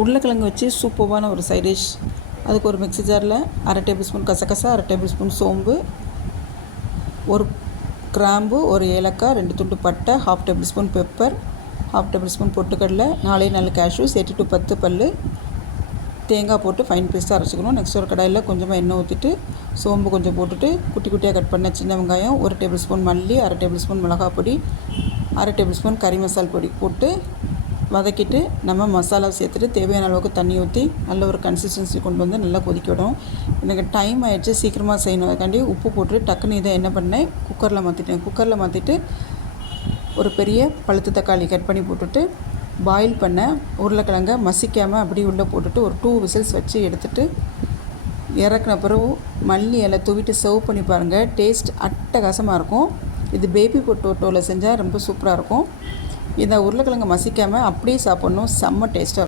உருளைக்கிழங்கு வச்சு சூப்பரான ஒரு சைட் டிஷ். அதுக்கு ஒரு மிக்ஸி ஜாரில் 1/2 டேபிள் ஸ்பூன் கசகசா, 1/2 டேபிள் ஸ்பூன் சோம்பு, ஒரு கிராம்பு, ஒரு ஏலக்காய், 2 துண்டு பட்டை, 1/2 table spoon pepper, 1/2 table spoon பொட்டுக்கடலை, 4 கேஷ்யூஸ், 8 to 10 பல் தேங்காய் போட்டு ஃபைன் பேஸ்ட்டாக அரைச்சிக்கணும். நெக்ஸ்ட் ஒரு கடாயில் கொஞ்சமாக எண்ணெய் ஊற்றிட்டு சோம்பு கொஞ்சம் போட்டுட்டு குட்டி குட்டியாக கட் பண்ண சின்ன வெங்காயம், 1 டேபிள் ஸ்பூன் மல்லி, 1/2 டேபிள் ஸ்பூன் மிளகாய் பொடி, 1/2 டேபிள் ஸ்பூன் கறி மசால் பொடி போட்டு வதக்கிட்டு நம்ம மசாலா சேர்த்துட்டு தேவையான அளவுக்கு தண்ணி ஊற்றி நல்ல ஒரு கன்சிஸ்டன்சி கொண்டு வந்து நல்லா கொதிக்க விடும். எனக்கு டைம் ஆகிடுச்சு, சீக்கிரமாக செய்யணும். அதுக்காண்டி உப்பு போட்டு டக்குன்னு இதை என்ன பண்ணேன், குக்கரில் மாற்றிட்டு ஒரு பெரிய பழுத்து தக்காளி கட் பண்ணி போட்டுட்டு பாயில் பண்ண உருளைக்கிழங்க மசிக்காமல் அப்படி உள்ளே போட்டுட்டு ஒரு 2 விசில்ஸ் வச்சு எடுத்துகிட்டு இறக்குன பிறகு மல்லி இலை தூவிட்டு சர்வ் பண்ணி பாருங்கள். டேஸ்ட் அட்டகாசமாக இருக்கும். இது பேபி பொட்டோட்டோவில் செஞ்சால் ரொம்ப சூப்பராக இருக்கும். இந்த உருளைக்கிழங்கு மசிக்காமல் அப்படியே சாப்பிட்ணும், செம்ம டேஸ்ட்டாக இருக்கும்.